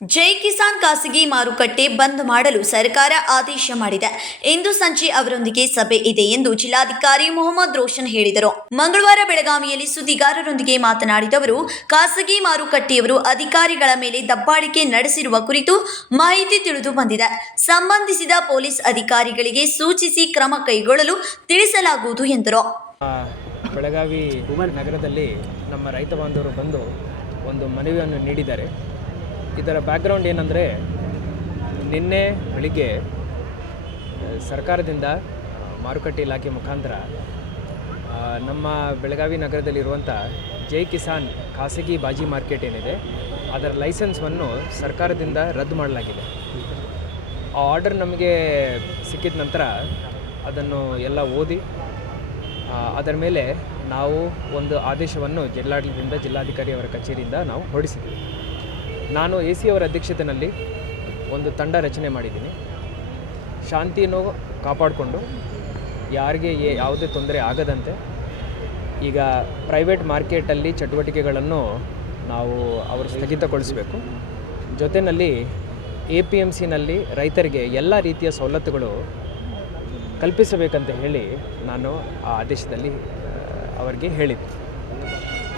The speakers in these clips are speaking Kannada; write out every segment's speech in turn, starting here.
ಜೈ ಕಿಸಾನ್ ಖಾಸಗಿ ಮಾರುಕಟ್ಟೆ ಬಂದ್ ಮಾಡಲು ಸರ್ಕಾರ ಆದೇಶ ಮಾಡಿದೆ. ಇಂದು ಸಂಜೆ ಅವರೊಂದಿಗೆ ಸಭೆ ಇದೆ ಎಂದು ಜಿಲ್ಲಾಧಿಕಾರಿ ಮೊಹಮ್ಮದ್ ರೋಷನ್ ಹೇಳಿದರು. ಮಂಗಳವಾರ ಬೆಳಗಾವಿಯಲ್ಲಿ ಸುದ್ದಿಗಾರರೊಂದಿಗೆ ಮಾತನಾಡಿದ ಅವರು, ಖಾಸಗಿ ಮಾರುಕಟ್ಟೆಯವರು ಅಧಿಕಾರಿಗಳ ಮೇಲೆ ದಬ್ಬಾಳಿಕೆ ನಡೆಸಿರುವ ಕುರಿತು ಮಾಹಿತಿ ತಿಳಿದು ಬಂದಿದೆ. ಸಂಬಂಧಿಸಿದ ಪೊಲೀಸ್ ಅಧಿಕಾರಿಗಳಿಗೆ ಸೂಚಿಸಿ ಕ್ರಮ ಕೈಗೊಳ್ಳಲು ತಿಳಿಸಲಾಗುವುದು ಎಂದರು. ಬೆಳಗಾವಿ ನಗರದಲ್ಲಿ ನಮ್ಮ ರೈತ ಬಾಂಧವರು ಬಂದು ಒಂದು ಮನವಿಯನ್ನು ನೀಡಿದ್ದಾರೆ. ಇದರ ಬ್ಯಾಕ್ಗ್ರೌಂಡ್ ಏನಂದರೆ, ನಿನ್ನೆ ಬೆಳಿಗ್ಗೆ ಸರ್ಕಾರದಿಂದ ಮಾರುಕಟ್ಟೆ ಇಲಾಖೆ ಮುಖಾಂತರ ನಮ್ಮ ಬೆಳಗಾವಿ ನಗರದಲ್ಲಿರುವಂಥ ಜೈ ಕಿಸಾನ್ ಖಾಸಗಿ ಬಾಜಿ ಮಾರ್ಕೆಟ್ ಏನಿದೆ ಅದರ ಲೈಸೆನ್ಸನ್ನು ಸರ್ಕಾರದಿಂದ ರದ್ದು ಮಾಡಲಾಗಿದೆ. ಆ ಆರ್ಡರ್ ನಮಗೆ ಸಿಕ್ಕಿದ ನಂತರ ಅದನ್ನು ಎಲ್ಲ ಓದಿ ಅದರ ಮೇಲೆ ನಾವು ಒಂದು ಆದೇಶವನ್ನು ಜಿಲ್ಲಾಡಳಿತದಿಂದ ಜಿಲ್ಲಾಧಿಕಾರಿ ಅವರ ಕಚೇರಿಯಿಂದ ನಾವು ಹೊರಡಿಸಿದ್ವಿ. ನಾನು AC ಅವರ ಅಧ್ಯಕ್ಷತೆಯಲ್ಲಿ ಒಂದು ತಂಡ ರಚನೆ ಮಾಡಿದ್ದೀನಿ. ಶಾಂತಿಯನ್ನು ಕಾಪಾಡಿಕೊಂಡು ಯಾರಿಗೆ ಯಾವುದೇ ತೊಂದರೆ ಆಗದಂತೆ ಈಗ ಪ್ರೈವೇಟ್ ಮಾರ್ಕೆಟಲ್ಲಿ ಚಟುವಟಿಕೆಗಳನ್ನು ನಾವು ಅವರು ಸ್ಥಗಿತಗೊಳಿಸಬೇಕು. ಜೊತೆಯಲ್ಲಿ APMCನಲ್ಲಿ ರೈತರಿಗೆ ಎಲ್ಲ ರೀತಿಯ ಸವಲತ್ತುಗಳು ಕಲ್ಪಿಸಬೇಕಂತ ಹೇಳಿ ನಾನು ಆ ಆದೇಶದಲ್ಲಿ ಅವರಿಗೆ ಹೇಳಿದ್ದೆ.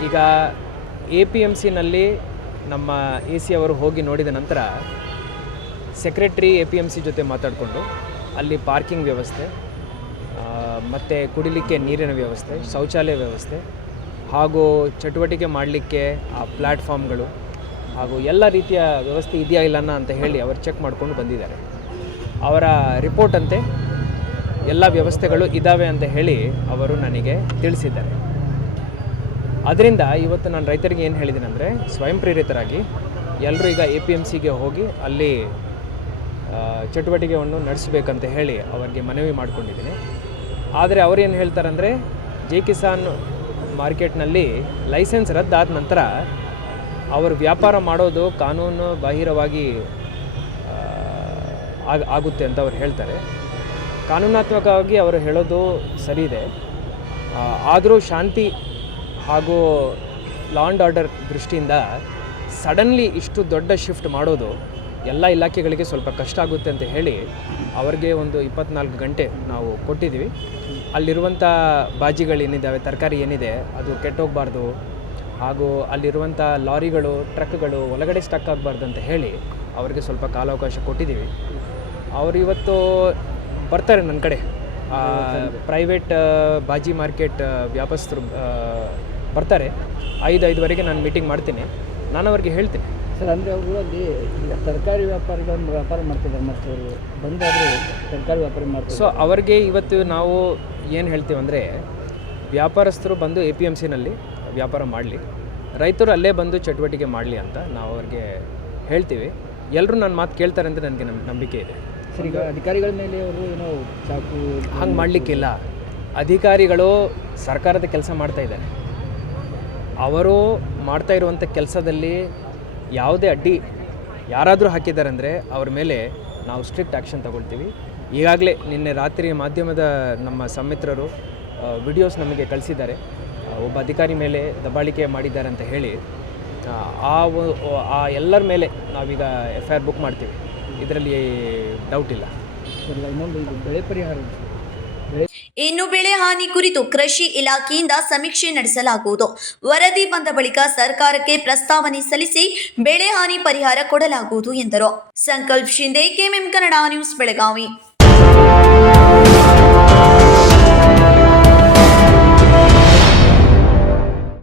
ಈಗ APMCನಲ್ಲಿ ನಮ್ಮ AC ಅವರು ಹೋಗಿ ನೋಡಿದ ನಂತರ ಸೆಕ್ರೆಟ್ರಿ APMC ಜೊತೆ ಮಾತಾಡಿಕೊಂಡು ಅಲ್ಲಿ ಪಾರ್ಕಿಂಗ್ ವ್ಯವಸ್ಥೆ ಮತ್ತು ಕುಡಿಲಿಕ್ಕೆ ನೀರಿನ ವ್ಯವಸ್ಥೆ, ಶೌಚಾಲಯ ವ್ಯವಸ್ಥೆ ಹಾಗೂ ಚಟುವಟಿಕೆ ಮಾಡಲಿಕ್ಕೆ ಆ ಪ್ಲ್ಯಾಟ್ಫಾರ್ಮ್ಗಳು ಹಾಗೂ ಎಲ್ಲ ರೀತಿಯ ವ್ಯವಸ್ಥೆ ಇದೆಯಾ ಇಲ್ಲ ಅಂತ ಹೇಳಿ ಅವರು ಚೆಕ್ ಮಾಡಿಕೊಂಡು ಬಂದಿದ್ದಾರೆ. ಅವರ ರಿಪೋರ್ಟಂತೆ ಎಲ್ಲ ವ್ಯವಸ್ಥೆಗಳು ಇದ್ದಾವೆ ಅಂತ ಹೇಳಿ ಅವರು ನನಗೆ ತಿಳಿಸಿದ್ದಾರೆ. ಅದರಿಂದ ಇವತ್ತು ನಾನು ರೈತರಿಗೆ ಏನು ಹೇಳಿದ್ದೀನಿ ಅಂದರೆ, ಸ್ವಯಂ ಪ್ರೇರಿತರಾಗಿ ಎಲ್ಲರೂ ಈಗ APMCಗೆ ಹೋಗಿ ಅಲ್ಲಿ ಚಟುವಟಿಕೆಯನ್ನು ನಡೆಸಬೇಕಂತ ಹೇಳಿ ಅವರಿಗೆ ಮನವಿ ಮಾಡಿಕೊಂಡಿದ್ದೀನಿ. ಆದರೆ ಅವರೇನು ಹೇಳ್ತಾರಂದರೆ, ಜೈ ಕಿಸಾನ್ ಮಾರ್ಕೆಟ್ನಲ್ಲಿ ಲೈಸೆನ್ಸ್ ರದ್ದಾದ ನಂತರ ಅವರು ವ್ಯಾಪಾರ ಮಾಡೋದು ಕಾನೂನು ಬಾಹಿರವಾಗಿ ಆಗುತ್ತೆ ಅಂತ ಅವ್ರು ಹೇಳ್ತಾರೆ. ಕಾನೂನಾತ್ಮಕವಾಗಿ ಅವರು ಹೇಳೋದು ಸರಿ ಇದೆ. ಆದರೂ ಶಾಂತಿ ಹಾಗೂ ಲಾ ಆ್ಯಂಡ್ ಆರ್ಡರ್ ದೃಷ್ಟಿಯಿಂದ ಸಡನ್ಲಿ ಇಷ್ಟು ದೊಡ್ಡ ಶಿಫ್ಟ್ ಮಾಡೋದು ಎಲ್ಲ ಇಲಾಖೆಗಳಿಗೆ ಸ್ವಲ್ಪ ಕಷ್ಟ ಆಗುತ್ತೆ ಅಂತ ಹೇಳಿ ಅವ್ರಿಗೆ ಒಂದು 24 ಗಂಟೆ ನಾವು ಕೊಟ್ಟಿದ್ದೀವಿ. ಅಲ್ಲಿರುವಂಥ ಬಾಜಿಗಳೇನಿದ್ದಾವೆ, ತರಕಾರಿ ಏನಿದೆ ಅದು ಕೆಟ್ಟೋಗಬಾರ್ದು, ಹಾಗೂ ಅಲ್ಲಿರುವಂಥ ಲಾರಿಗಳು, ಟ್ರಕ್ಗಳು ಒಳಗಡೆ ಸ್ಟಕ್ ಆಗಬಾರ್ದು ಅಂತ ಹೇಳಿ ಅವರಿಗೆ ಸ್ವಲ್ಪ ಕಾಲಾವಕಾಶ ಕೊಟ್ಟಿದ್ದೀವಿ. ಅವರು ಇವತ್ತು ಬರ್ತಾರೆ ನನ್ನ ಕಡೆ. ಪ್ರೈವೇಟ್ ಬಾಜಿ ಮಾರ್ಕೆಟ್ ವ್ಯಾಪಾರಸ್ಥರು ಬರ್ತಾರೆ. 5:05ವರೆಗೆ ನಾನು ಮೀಟಿಂಗ್ ಮಾಡ್ತೀನಿ. ನಾನು ಅವ್ರಿಗೆ ಹೇಳ್ತೀನಿ. ಸರ್, ಅಂದರೆ ಅವರು ಅಲ್ಲಿ ತರಕಾರಿ ವ್ಯಾಪಾರಿಗಳನ್ನು ವ್ಯಾಪಾರ ಮಾಡ್ತಿದ್ದಾರೆ ಮತ್ತು ಅವರು ಬಂದಾದರೂ ತರಕಾರಿ ವ್ಯಾಪಾರ ಮಾಡ್ತಾರೆ. ಸೊ ಅವ್ರಿಗೆ ಇವತ್ತು ನಾವು ಏನು ಹೇಳ್ತೀವಿ ಅಂದರೆ, ವ್ಯಾಪಾರಸ್ಥರು ಬಂದು APMCನಲ್ಲಿ ವ್ಯಾಪಾರ ಮಾಡಲಿ, ರೈತರು ಅಲ್ಲೇ ಬಂದು ಚಟುವಟಿಕೆ ಮಾಡಲಿ ಅಂತ ನಾವು ಅವ್ರಿಗೆ ಹೇಳ್ತೀವಿ. ಎಲ್ಲರೂ ನನ್ನ ಮಾತು ಕೇಳ್ತಾರೆ ಅಂತ ನನಗೆ ನಂಬಿಕೆ ಇದೆ. ಸರ್, ಈಗ ಅಧಿಕಾರಿಗಳ ಮೇಲೆ ಅವರು ಏನೋ ಚಾಕು ಹಂಗೆ ಮಾಡಲಿಕ್ಕಿಲ್ಲ. ಅಧಿಕಾರಿಗಳು ಸರ್ಕಾರದ ಕೆಲಸ ಮಾಡ್ತಾಯಿದ್ದಾರೆ. ಅವರು ಮಾಡ್ತಾ ಇರುವಂಥ ಕೆಲಸದಲ್ಲಿ ಯಾವುದೇ ಅಡ್ಡಿ ಯಾರಾದರೂ ಹಾಕಿದ್ದಾರೆ ಅಂದರೆ ಅವ್ರ ಮೇಲೆ ನಾವು ಸ್ಟ್ರಿಕ್ಟ್ ಆ್ಯಕ್ಷನ್ ತಗೊಳ್ತೀವಿ. ಈಗಾಗಲೇ ನಿನ್ನೆ ರಾತ್ರಿ ಮಾಧ್ಯಮದ ನಮ್ಮ ಸಂಮಿತ್ರರು ವಿಡಿಯೋಸ್ ನಮಗೆ ಕಳಿಸಿದ್ದಾರೆ. ಒಬ್ಬ ಅಧಿಕಾರಿ ಮೇಲೆ ದಬ್ಬಾಳಿಕೆ ಮಾಡಿದ್ದಾರೆ ಅಂತ ಹೇಳಿ ಆ ಎಲ್ಲರ ಮೇಲೆ ನಾವೀಗ FIR ಬುಕ್ ಮಾಡ್ತೀವಿ. ಇದರಲ್ಲಿ ಡೌಟ್ ಇಲ್ಲ. ಇನ್ನೊಂದು ಬೆಳೆ ಪರಿಹಾರ, ಇನ್ನು ಬೆಳೆ ಹಾನಿ ಕುರಿತು ಕೃಷಿ ಇಲಾಖೆಯಿಂದ ಸಮೀಕ್ಷೆ ನಡೆಸಲಾಗುವುದು. ವರದಿ ಬಂದ ಬಳಿಕ ಸರ್ಕಾರಕ್ಕೆ ಪ್ರಸ್ತಾವನೆ ಸಲ್ಲಿಸಿ ಬೆಳೆ ಹಾನಿ ಪರಿಹಾರ ಕೊಡಲಾಗುವುದು ಎಂದರು. ಸಂಕಲ್ಪ ಶಿಂದೆ, KMM ಕನ್ನಡ ನ್ಯೂಸ್, ಬೆಳಗಾವಿ.